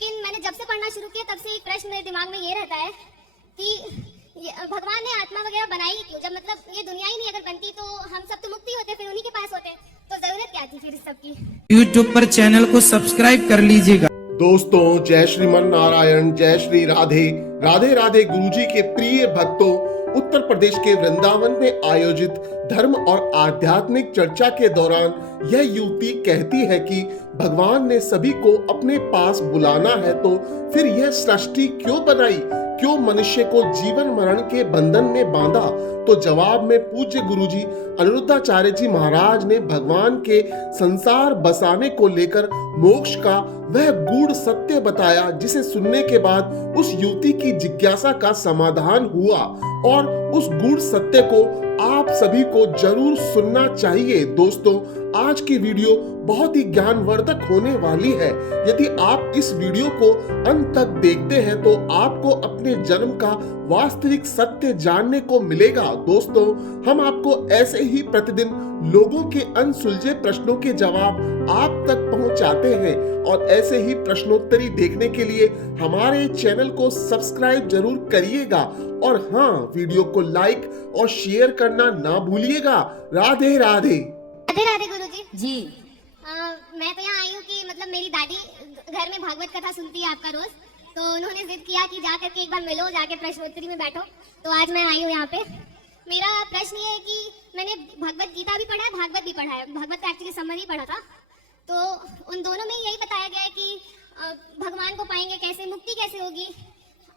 लेकिन मैंने जब से पढ़ना शुरू किया तब से एक प्रश्न मेरे दिमाग में ये रहता है कि भगवान ने आत्मा वगैरह बनाई ही क्यों? जब मतलब ये दुनिया ही नहीं अगर बनती तो हम सब तो मुक्ति होते, फिर उन्हीं के पास होते, तो जरूरत क्या थी फिर इस सब की? YouTube पर चैनल को सब्सक्राइब कर लीजिएगा। दोस्तों, जय श्रीमन नारायण, जय श्री राधे राधे राधे। गुरुजी के प्रिय भक्तों, उत्तर प्रदेश के वृंदावन में आयोजित धर्म और आध्यात्मिक चर्चा के दौरान यह युवती कहती है कि भगवान ने सभी को अपने पास बुलाना है तो फिर यह सृष्टि क्यों बनाई, क्यों मनुष्य को जीवन मरण के बंधन में बांधा? तो जवाब में पूज्य गुरुजी अनिरुद्धाचार्य जी महाराज ने भगवान के संसार बसाने को लेकर मोक्ष का वह गूढ़ सत्य बताया, जिसे सुनने के बाद उस युवती की जिज्ञासा का समाधान हुआ और उस गूढ़ सत्य को आप सभी को जरूर सुनना चाहिए। दोस्तों, आज की वीडियो बहुत ही ज्ञानवर्धक होने वाली है। यदि आप इस वीडियो को अंत तक देखते हैं तो आपको अपने जन्म का वास्तविक सत्य जानने को मिलेगा। दोस्तों, हम आपको ऐसे ही प्रतिदिन लोगों के अनसुलझे प्रश्नों के जवाब आप तक पहुंचाते हैं और ऐसे ही प्रश्नोत्तरी देखने के लिए हमारे चैनल को सब्सक्राइब जरूर करिएगा और हाँ, वीडियो को लाइक और शेयर करना ना भूलिएगा। राधे राधे। राधे राधे गुरुजी जी। मैं तो यहाँ आई हूँ कि मतलब मेरी दादी घर में भागवत कथा सुनती है आपका रोज, तो उन्होंने जिद किया कि जा करके एक बार मिलो, जाके प्रश्नोत्तरी में बैठो, तो आज मैं आई हूँ यहाँ पे। मेरा प्रश्न ये है कि मैंने भगवत गीता भी पढ़ा है, भागवत भी पढ़ा है। भागवत का एक्चुअली समरी पढ़ा था, तो उन दोनों में यही बताया गया है कि भगवान को पाएंगे कैसे, मुक्ति कैसे होगी,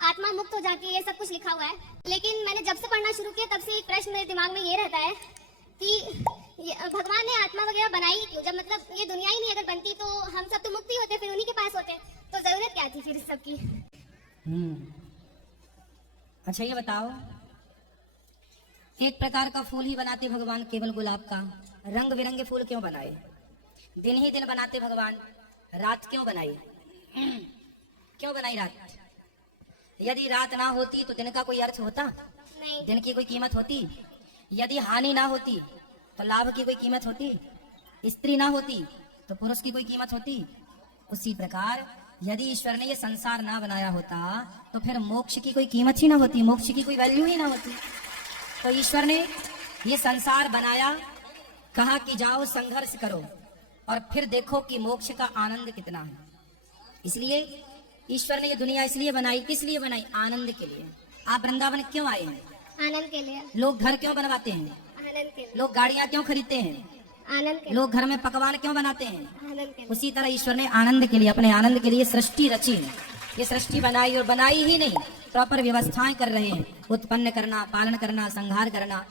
आत्मा मुक्त हो जाती है, ये सब कुछ लिखा हुआ है। लेकिन मैंने जब से पढ़ना शुरू किया तब से एक प्रश्न मेरे दिमाग में ये रहता है कि भगवान ने आत्मा वगैरह बनाई ही क्यों? जब मतलब ये दुनिया ही नहीं अगर बनती तो हम सब तो मुक्ति होते, फिर उन्हीं के पास होते, तो जरूरत क्या थी फिर इस सब की? अच्छा, ये बताओ, एक प्रकार का फूल ही बनाते भगवान, केवल गुलाब का, रंग बिरंगे फूल क्यों बनाए? दिन ही दिन बनाते भगवान, रात क्यों बनाई? क्यों बनाई रात? यदि रात ना होती तो दिन का कोई अर्थ होता? नहीं। दिन की कोई कीमत होती? यदि हानि ना होती तो लाभ की कोई कीमत होती? स्त्री ना होती तो पुरुष की कोई कीमत होती? उसी प्रकार यदि ईश्वर ने ये संसार ना बनाया होता तो फिर मोक्ष की कोई कीमत ही ना होती, मोक्ष की कोई वैल्यू ही ना होती। तो ईश्वर ने ये संसार बनाया, कहा कि जाओ संघर्ष करो और फिर देखो कि मोक्ष का आनंद कितना है। इसलिए ईश्वर ने ये दुनिया इसलिए बनाई, किस लिए बनाई? आनंद के लिए। आप वृंदावन क्यों आए हैं? आनंद के लिए। लोग घर क्यों बनवाते हैं? आनंद के लिए। लोग गाड़ियां क्यों खरीदते हैं? आनंद के लिए। लोग घर में पकवान क्यों बनाते हैं? आनंद के लिए। उसी तरह ईश्वर ने आनंद के लिए, अपने आनंद के लिए सृष्टि रची है। ये सृष्टि बनाई और बनाई ही नहीं, प्रॉपर व्यवस्थाएं कर रहे हैं, उत्पन्न करना, पालन करना, संहार करना,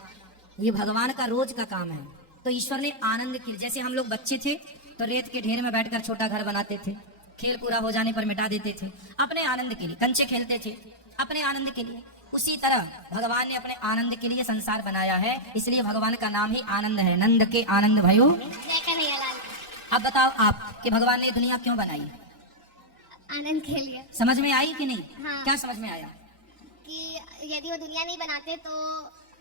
ये भगवान का रोज का काम है। तो ईश्वर ने आनंद के लिए, जैसे हम लोग बच्चे थे तो रेत के ढेर में बैठकर छोटा घर बनाते थे, खेल पूरा हो जाने पर मिटा देते थे, अपने आनंद के लिए। कंचे खेलते थे अपने आनंद के लिए। उसी तरह भगवान ने अपने आनंद के लिए संसार बनाया है, इसलिए भगवान का नाम ही आनंद है। नंद के आनंद भयो। जय कन्हैया लाल। अब बताओ आप कि भगवान ने दुनिया क्यों बनाई? आनंद के लिए। समझ में आई कि नहीं? हाँ। क्या समझ में आया? कि यदि वो दुनिया नहीं बनाते तो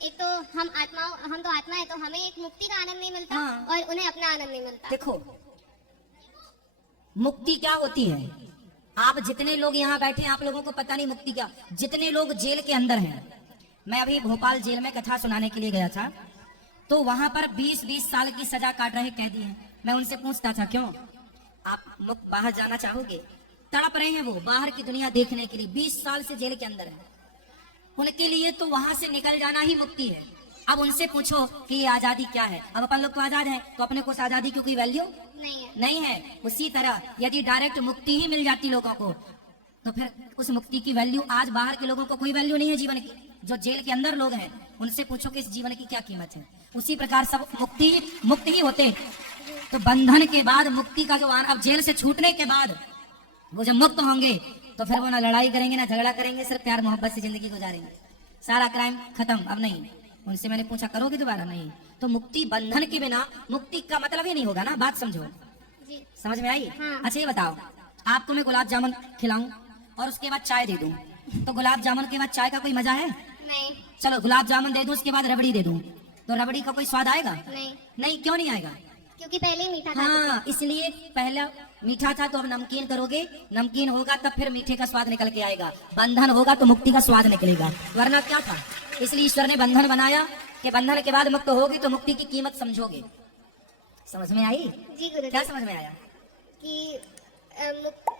एक तो हम तो आत्मा है, तो हमें एक मुक्ति का आनंद नहीं मिलता। हाँ। और उन्हें अपना आनंद नहीं मिलता। देखो, मुक्ति क्या होती है? आप जितने लोग यहाँ बैठे हैं, आप लोगों को पता नहीं मुक्ति क्या। जितने लोग जेल के अंदर हैं, मैं अभी भोपाल जेल में कथा सुनाने के लिए गया था, तो वहां पर 20-20 साल की सजा काट रहे कैदी हैं। मैं उनसे पूछता था, क्यों आप मुक्त बाहर जाना चाहोगे? तड़प रहे हैं वो बाहर की दुनिया देखने के लिए, 20 साल से जेल के अंदर है। उनके लिए तो वहां से निकल जाना ही मुक्ति है। अब उनसे पूछो कि ये आजादी क्या है? अब अपन लोग तो आजाद हैं, तो अपने को उस आजादी की कोई वैल्यू नहीं है। उसी तरह यदि डायरेक्ट मुक्ति ही मिल जाती लोगों को, तो फिर उस मुक्ति की वैल्यू, आज बाहर के लोगों को कोई वैल्यू नहीं है जीवन की। जो जेल के अंदर लोग हैं उनसे पूछो कि इस जीवन की क्या कीमत है। उसी प्रकार सब मुक्त ही होते। तो बंधन के बाद मुक्ति का जो अब जेल से छूटने के बाद वो जब मुक्त होंगे तो फिर वो ना लड़ाई करेंगे ना झगड़ा करेंगे, सिर्फ प्यार मोहब्बत से जिंदगी गुजारेंगे, सारा क्राइम खत्म। अब नहीं। उनसे मैंने पूछा, करोगे दोबारा? नहीं। तो मुक्ति, बंधन के बिना मुक्ति का मतलब ही नहीं होगा ना। बात समझो जी। समझ में आई? हाँ। अच्छा, ये बताओ, आपको मैं गुलाब जामुन खिलाऊं और उसके बाद चाय दे दूं, तो गुलाब जामुन के बाद चाय का कोई मजा है? नहीं। चलो गुलाब जामुन दे दूं, उसके बाद रबड़ी दे दूं, तो रबड़ी का कोई स्वाद आएगा? नहीं। नहीं। क्यों नहीं आएगा? क्योंकि पहले ही मीठा था। हाँ, इसलिए पहला मीठा था तो अब नमकीन करोगे, नमकीन होगा तब फिर मीठे का स्वाद निकल के आएगा, बंधन होगा तो मुक्ति का स्वाद निकलेगा, वरना क्या था। इसलिए ईश्वर ने बंधन बनाया कि बंधन के बाद मुक्त होगी तो मुक्ति की कीमत समझोगे। समझ में आई? जी गुरुजी। क्या समझ में आया? कि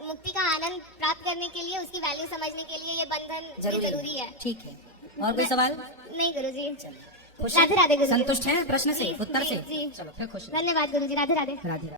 मुक्ति का आनंद प्राप्त करने के लिए, उसकी वैल्यू समझने के लिए ये बंधन भी जरूरी है। ठीक है, और कोई सवाल? नहीं गुरुजी। खुश हैं? राधे राधे गुरुजी। संतुष्ट हैं प्रश्न से, जी, उत्तर जी, से? जी। चलो फिर खुश धन्यवाद गुरुजी। राधे राधे। राधे राधे।